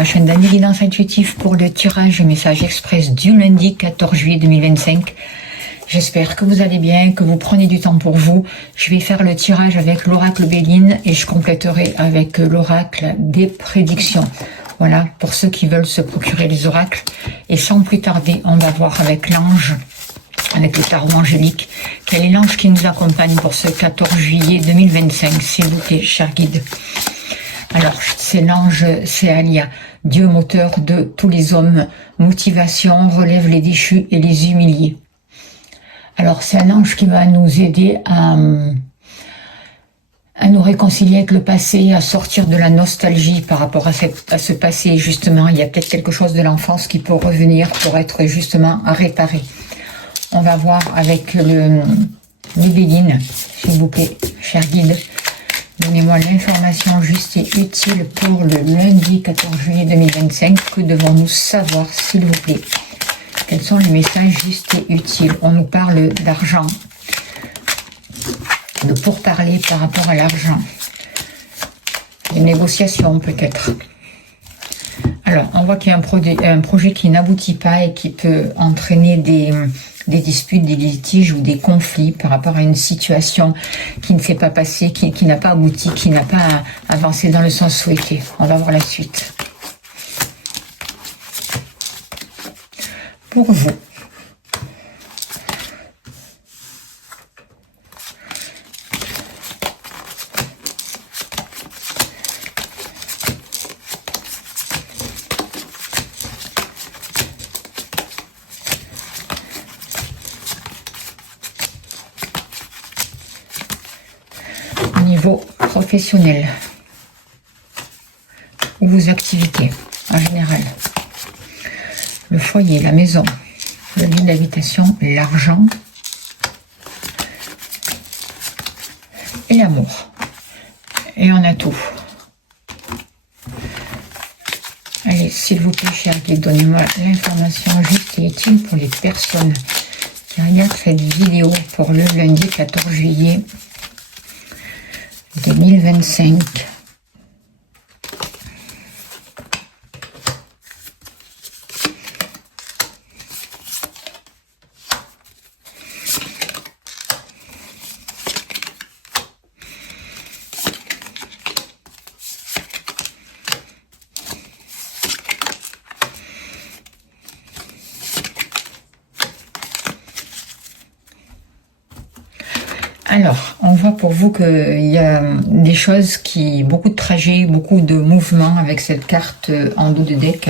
ma chaîne d'Annie Guidance Intuitive pour le tirage message express du lundi 14 juillet 2025. J'espère que vous allez bien, que vous prenez du temps pour vous. Je vais faire le tirage avec l'oracle Béline et je compléterai avec l'oracle des prédictions. Voilà, pour ceux qui veulent se procurer les oracles. Et sans plus tarder, on va voir avec l'ange, avec le tarot angélique, quel est l'ange qui nous accompagne pour ce 14 juillet 2025, s'il vous plaît, cher guide. Alors, c'est l'ange, c'est Alia, Dieu moteur de tous les hommes, motivation, relève les déchus et les humiliés. Alors, c'est un ange qui va nous aider à nous réconcilier avec le passé, à sortir de la nostalgie par rapport à ce passé. Justement, il y a peut-être quelque chose de l'enfance qui peut revenir pour être justement réparé. On va voir avec le Béline, s'il vous plaît, cher guide. Donnez-moi l'information juste et utile pour le lundi 14 juillet 2025. Que devons-nous savoir, s'il vous plaît? Quels sont les messages justes et utiles? On nous parle d'argent, de pourparler par rapport à l'argent, des négociations peut-être. Alors, on voit qu'il y a un projet qui n'aboutit pas et qui peut entraîner des disputes, des litiges ou des conflits par rapport à une situation qui ne s'est pas passée, qui n'a pas abouti, qui n'a pas avancé dans le sens souhaité. On va voir la suite. Pour vous. Au niveau professionnel ou vos activités en général, le foyer, la maison, le lieu d'habitation, l'argent et l'amour. Et on a tout. Allez, s'il vous plaît, cher guide, donnez-moi l'information juste et utile pour les personnes qui regardent cette vidéo pour le lundi 14 juillet 2025. Alors, on voit pour vous qu'il y a des choses beaucoup de trajets, beaucoup de mouvements avec cette carte en dos de deck.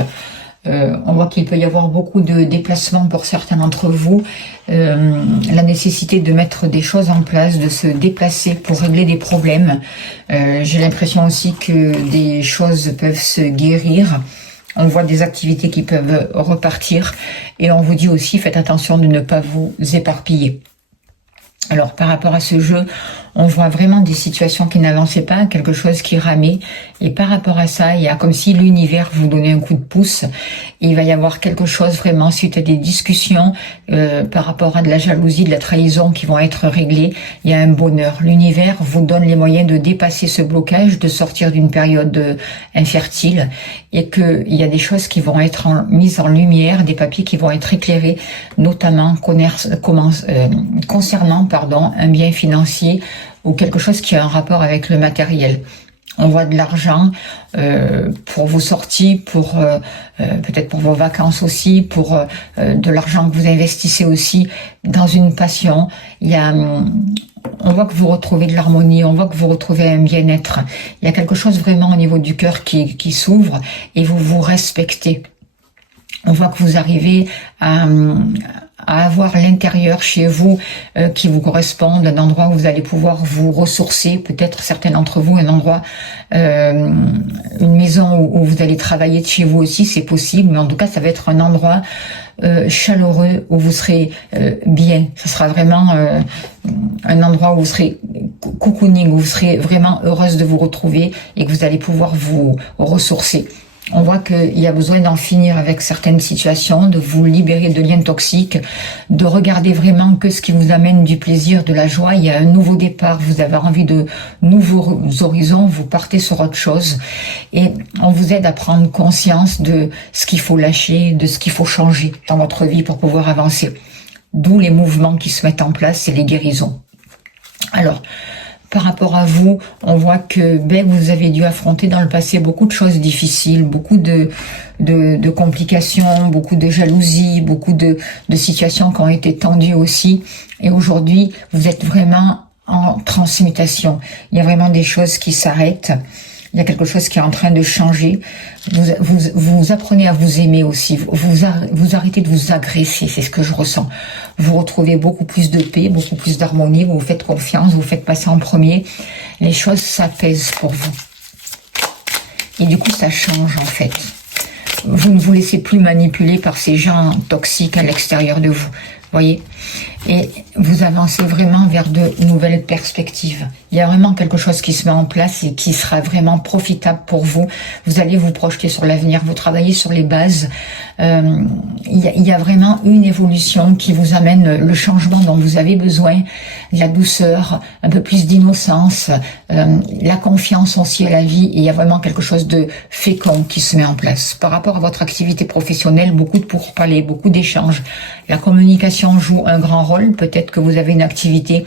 On voit qu'il peut y avoir beaucoup de déplacements pour certains d'entre vous. La nécessité de mettre des choses en place, de se déplacer pour régler des problèmes. J'ai l'impression aussi que des choses peuvent se guérir. On voit des activités qui peuvent repartir. Et on vous dit aussi, faites attention de ne pas vous éparpiller. Alors, par rapport à ce jeu, on voit vraiment des situations qui n'avançaient pas, quelque chose qui ramait. Et par rapport à ça, il y a comme si l'univers vous donnait un coup de pouce. Et il va y avoir quelque chose vraiment suite à des discussions par rapport à de la jalousie, de la trahison qui vont être réglées. Il y a un bonheur. L'univers vous donne les moyens de dépasser ce blocage, de sortir d'une période infertile. Et qu'il y a des choses qui vont être mises en lumière, des papiers qui vont être éclairés, notamment concernant un bien financier ou quelque chose qui a un rapport avec le matériel. On voit de l'argent pour vos sorties, peut-être pour vos vacances aussi, pour de l'argent que vous investissez aussi dans une passion. On voit que vous retrouvez de l'harmonie, on voit que vous retrouvez un bien-être. Il y a quelque chose vraiment au niveau du cœur qui s'ouvre et vous vous respectez. On voit que vous arrivez à avoir l'intérieur chez vous qui vous correspond, un endroit où vous allez pouvoir vous ressourcer, peut-être certains d'entre vous, un endroit, une maison où vous allez travailler de chez vous aussi, c'est possible, mais en tout cas, ça va être un endroit chaleureux où vous serez bien. Ce sera vraiment un endroit où vous serez cocooning, où vous serez vraiment heureuse de vous retrouver et que vous allez pouvoir vous ressourcer. On voit qu'il y a besoin d'en finir avec certaines situations, de vous libérer de liens toxiques, de regarder vraiment que ce qui vous amène du plaisir, de la joie. Il y a un nouveau départ, vous avez envie de nouveaux horizons, vous partez sur autre chose. Et on vous aide à prendre conscience de ce qu'il faut lâcher, de ce qu'il faut changer dans votre vie pour pouvoir avancer. D'où les mouvements qui se mettent en place et les guérisons. Alors, par rapport à vous, on voit que vous avez dû affronter dans le passé beaucoup de choses difficiles, beaucoup de complications, beaucoup de jalousie, beaucoup de situations qui ont été tendues aussi. Et aujourd'hui, vous êtes vraiment en transmutation. Il y a vraiment des choses qui s'arrêtent. Il y a quelque chose qui est en train de changer. Vous apprenez à vous aimer aussi. Vous arrêtez de vous agresser, c'est ce que je ressens. Vous retrouvez beaucoup plus de paix, beaucoup plus d'harmonie. Vous vous faites confiance, vous vous faites passer en premier. Les choses s'apaisent pour vous. Et du coup, ça change en fait. Vous ne vous laissez plus manipuler par ces gens toxiques à l'extérieur de vous. Voyez, et vous avancez vraiment vers de nouvelles perspectives. Il y a vraiment quelque chose qui se met en place et qui sera vraiment profitable pour vous. Vous allez vous projeter sur l'avenir, vous travaillez sur les bases. Il y a vraiment une évolution qui vous amène le changement dont vous avez besoin, la douceur, un peu plus d'innocence, la confiance aussi à la vie. Et il y a vraiment quelque chose de fécond qui se met en place. Par rapport à votre activité professionnelle, beaucoup de pourparlers, beaucoup d'échanges. La communication joue un grand rôle. Peut-être que vous avez une activité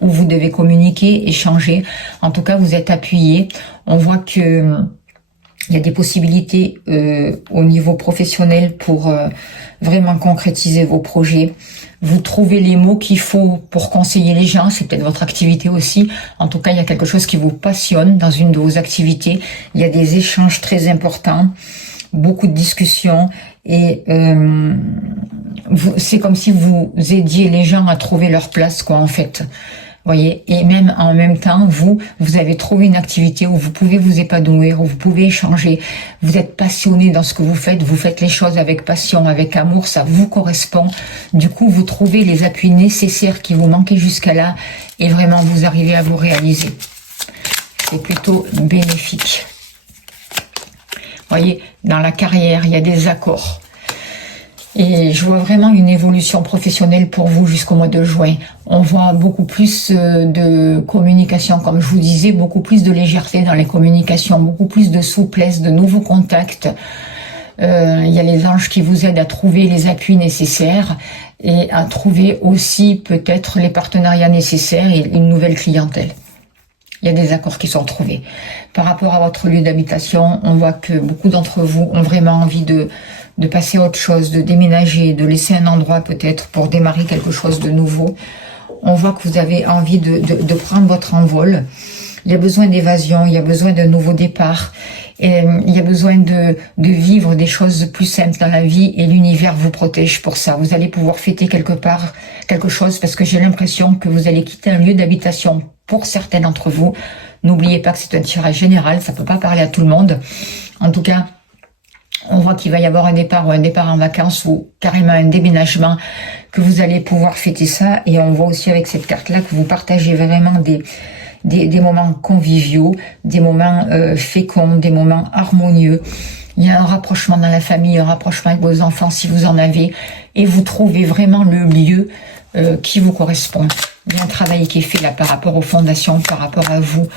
où vous devez communiquer, échanger. En tout cas, vous êtes appuyé. On voit que il y a des possibilités au niveau professionnel pour vraiment concrétiser vos projets. Vous trouvez les mots qu'il faut pour conseiller les gens. C'est peut-être votre activité aussi. En tout cas, il y a quelque chose qui vous passionne dans une de vos activités. Il y a des échanges très importants, beaucoup de discussions et c'est comme si vous aidiez les gens à trouver leur place, quoi, en fait. Voyez, et même en même temps, vous avez trouvé une activité où vous pouvez vous épanouir, où vous pouvez échanger. Vous êtes passionné dans ce que vous faites les choses avec passion, avec amour, ça vous correspond. Du coup, vous trouvez les appuis nécessaires qui vous manquaient jusqu'à là et vraiment vous arrivez à vous réaliser. C'est plutôt bénéfique. Voyez, dans la carrière, il y a des accords. Et je vois vraiment une évolution professionnelle pour vous jusqu'au mois de juin. On voit beaucoup plus de communication, comme je vous disais, beaucoup plus de légèreté dans les communications, beaucoup plus de souplesse, de nouveaux contacts. Il y a les anges qui vous aident à trouver les appuis nécessaires et à trouver aussi peut-être les partenariats nécessaires et une nouvelle clientèle. Il y a des accords qui sont trouvés. Par rapport à votre lieu d'habitation, on voit que beaucoup d'entre vous ont vraiment envie de passer à autre chose, de déménager, de laisser un endroit peut-être pour démarrer quelque chose de nouveau. On voit que vous avez envie de prendre votre envol. Il y a besoin d'évasion, il y a besoin d'un nouveau départ. Et il y a besoin de vivre des choses plus simples dans la vie et l'univers vous protège pour ça. Vous allez pouvoir fêter quelque part quelque chose parce que j'ai l'impression que vous allez quitter un lieu d'habitation pour certains d'entre vous. N'oubliez pas que c'est un tirage général, ça peut pas parler à tout le monde. En tout cas, on voit qu'il va y avoir un départ ou un départ en vacances ou carrément un déménagement, que vous allez pouvoir fêter ça. Et on voit aussi avec cette carte-là que vous partagez vraiment des moments conviviaux, des moments féconds, des moments harmonieux. Il y a un rapprochement dans la famille, un rapprochement avec vos enfants si vous en avez. Et vous trouvez vraiment le lieu qui vous correspond. Il y a un travail qui est fait là par rapport aux fondations, par rapport à vous,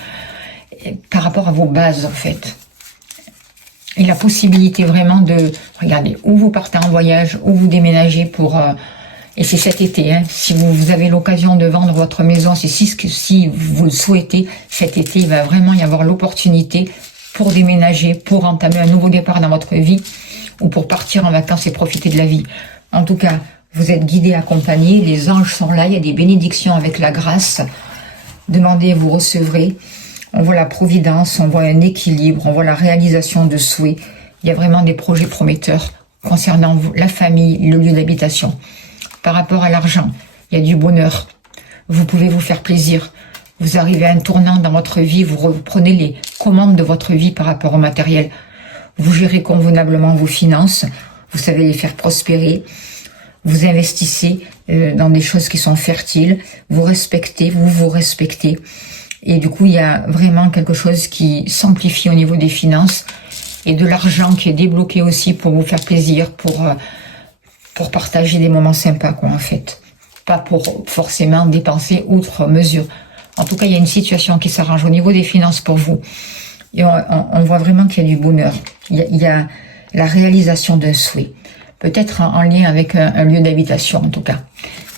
par rapport à vos bases en fait. Et la possibilité vraiment de, regardez, où vous partez en voyage, où vous déménagez pour... et c'est cet été, hein, si vous avez l'occasion de vendre votre maison, si vous le souhaitez, cet été, il va vraiment y avoir l'opportunité pour déménager, pour entamer un nouveau départ dans votre vie, ou pour partir en vacances et profiter de la vie. En tout cas, vous êtes guidés, accompagnés, les anges sont là, il y a des bénédictions avec la grâce. Demandez, vous recevrez. On voit la providence, on voit un équilibre, on voit la réalisation de souhaits. Il y a vraiment des projets prometteurs concernant vous, la famille, le lieu d'habitation. Par rapport à l'argent, il y a du bonheur. Vous pouvez vous faire plaisir. Vous arrivez à un tournant dans votre vie, vous reprenez les commandes de votre vie par rapport au matériel. Vous gérez convenablement vos finances, vous savez les faire prospérer. Vous investissez dans des choses qui sont fertiles, vous respectez, vous vous respectez. Et du coup, il y a vraiment quelque chose qui s'amplifie au niveau des finances. et de l'argent qui est débloqué aussi pour vous faire plaisir, pour partager des moments sympas, quoi, en fait. Pas pour forcément dépenser outre mesure. En tout cas, il y a une situation qui s'arrange au niveau des finances pour vous. Et on voit vraiment qu'il y a du bonheur. Il y a la réalisation d'un souhait. Peut-être en lien avec un lieu d'habitation, en tout cas.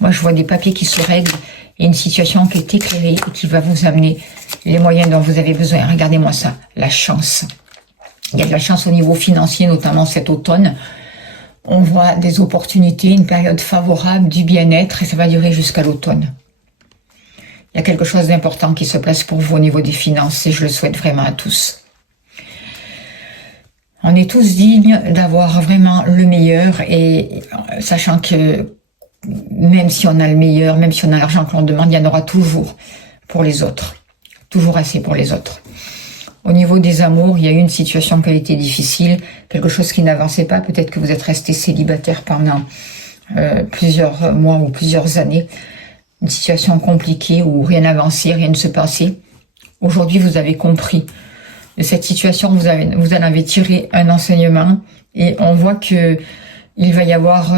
Moi, je vois des papiers qui se règlent et une situation qui est éclairée et qui va vous amener les moyens dont vous avez besoin. Regardez-moi ça, la chance. Il y a de la chance au niveau financier, notamment cet automne. On voit des opportunités, une période favorable, du bien-être, et ça va durer jusqu'à l'automne. Il y a quelque chose d'important qui se place pour vous au niveau des finances, et je le souhaite vraiment à tous. On est tous dignes d'avoir vraiment le meilleur, et sachant que même si on a le meilleur, même si on a l'argent que l'on demande, il y en aura toujours pour les autres. Toujours assez pour les autres. Au niveau des amours, il y a eu une situation qui a été difficile, quelque chose qui n'avançait pas. Peut-être que vous êtes resté célibataire pendant plusieurs mois ou plusieurs années. Une situation compliquée où rien n'avançait, rien ne se passait. Aujourd'hui, vous avez compris de cette situation, vous en avez tiré un enseignement et on voit que il va y avoir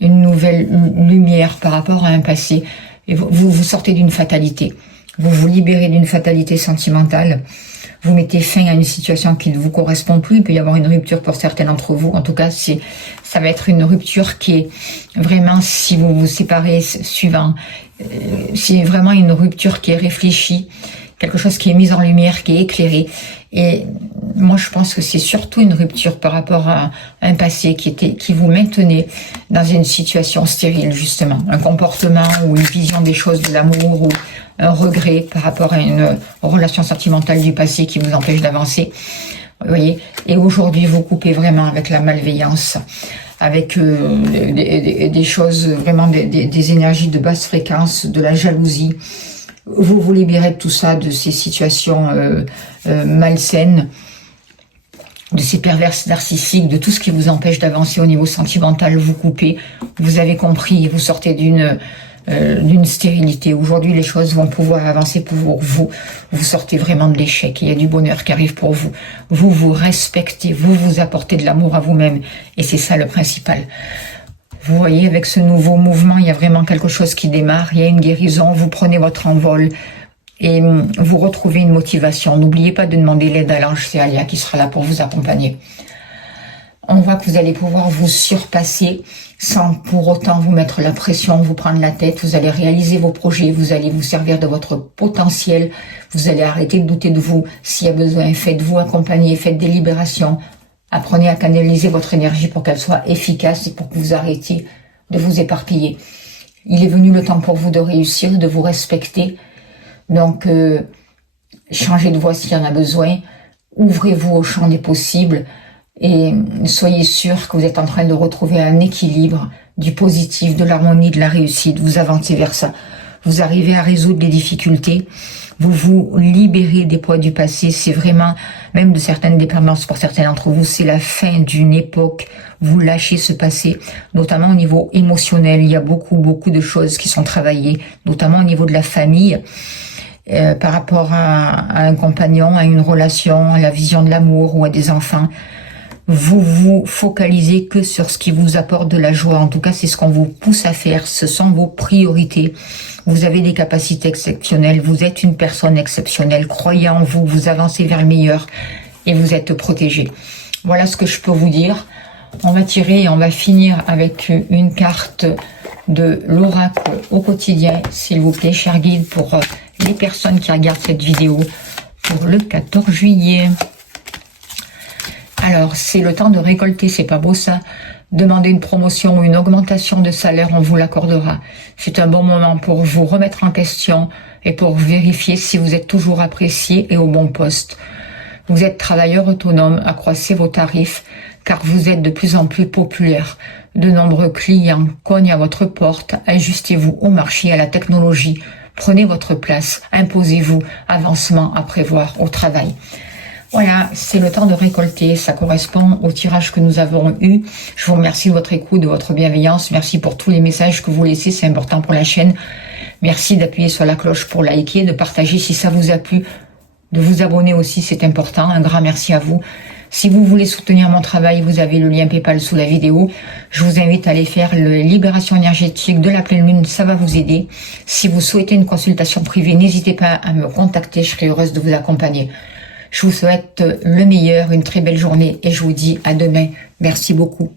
une nouvelle lumière par rapport à un passé. Et vous sortez d'une fatalité. Vous vous libérez d'une fatalité sentimentale. Vous mettez fin à une situation qui ne vous correspond plus. Il peut y avoir une rupture pour certains d'entre vous. En tout cas, ça va être une rupture qui est vraiment, si vous vous séparez suivant, c'est vraiment une rupture qui est réfléchie, quelque chose qui est mis en lumière, qui est éclairé. Et moi, je pense que c'est surtout une rupture par rapport à un passé qui vous maintenait dans une situation stérile, justement. Un comportement ou une vision des choses, de l'amour, ou un regret par rapport à une relation sentimentale du passé qui vous empêche d'avancer. Vous voyez. Et aujourd'hui, vous coupez vraiment avec la malveillance, avec des choses, vraiment des énergies de basse fréquence, de la jalousie. Vous vous libérez de tout ça, de ces situations malsaines, de ces perverses narcissiques, de tout ce qui vous empêche d'avancer au niveau sentimental. Vous coupez, vous avez compris, vous sortez d'une stérilité. Aujourd'hui, les choses vont pouvoir avancer pour vous. Vous sortez vraiment de l'échec. Il y a du bonheur qui arrive pour vous. Vous vous respectez, vous apportez de l'amour à vous-même. Et c'est ça le principal. Vous voyez, avec ce nouveau mouvement, il y a vraiment quelque chose qui démarre. Il y a une guérison. Vous prenez votre envol et vous retrouvez une motivation. N'oubliez pas de demander l'aide à l'ange Céalia qui sera là pour vous accompagner. On voit que vous allez pouvoir vous surpasser sans pour autant vous mettre la pression, vous prendre la tête. Vous allez réaliser vos projets, vous allez vous servir de votre potentiel. Vous allez arrêter de douter de vous. S'il y a besoin, faites-vous accompagner, faites des libérations. Apprenez à canaliser votre énergie pour qu'elle soit efficace et pour que vous arrêtiez de vous éparpiller. Il est venu le temps pour vous de réussir, de vous respecter. Donc, changez de voie s'il y en a besoin. Ouvrez-vous au champ des possibles. Et soyez sûr que vous êtes en train de retrouver un équilibre, du positif, de l'harmonie, de la réussite. Vous avancez vers ça. Vous arrivez à résoudre les difficultés. Vous vous libérez des poids du passé. C'est vraiment, même de certaines dépendances pour certains d'entre vous, c'est la fin d'une époque. Vous lâchez ce passé, notamment au niveau émotionnel. Il y a beaucoup de choses qui sont travaillées, notamment au niveau de la famille. Par rapport à un compagnon, à une relation, à la vision de l'amour ou à des enfants. Vous vous focalisez que sur ce qui vous apporte de la joie. En tout cas, c'est ce qu'on vous pousse à faire. Ce sont vos priorités. Vous avez des capacités exceptionnelles. Vous êtes une personne exceptionnelle. Croyez en vous. Vous avancez vers le meilleur et vous êtes protégé. Voilà ce que je peux vous dire. On va tirer et on va finir avec une carte de l'oracle au quotidien, s'il vous plaît, cher guide, pour les personnes qui regardent cette vidéo pour le 14 juillet. Alors, c'est le temps de récolter, c'est pas beau ça? Demandez une promotion ou une augmentation de salaire, on vous l'accordera. C'est un bon moment pour vous remettre en question et pour vérifier si vous êtes toujours apprécié et au bon poste. Vous êtes travailleur autonome, accroissez vos tarifs, car vous êtes de plus en plus populaire. De nombreux clients cognent à votre porte, ajustez-vous au marché, à la technologie. Prenez votre place, imposez-vous, avancement à prévoir au travail. Voilà, c'est le temps de récolter, ça correspond au tirage que nous avons eu. Je vous remercie de votre écoute, de votre bienveillance. Merci pour tous les messages que vous laissez, c'est important pour la chaîne. Merci d'appuyer sur la cloche pour liker, de partager si ça vous a plu, de vous abonner aussi, c'est important. Un grand merci à vous. Si vous voulez soutenir mon travail, vous avez le lien PayPal sous la vidéo. Je vous invite à aller faire le libération énergétique de la pleine lune, ça va vous aider. Si vous souhaitez une consultation privée, n'hésitez pas à me contacter, je serai heureuse de vous accompagner. Je vous souhaite le meilleur, une très belle journée et je vous dis à demain. Merci beaucoup.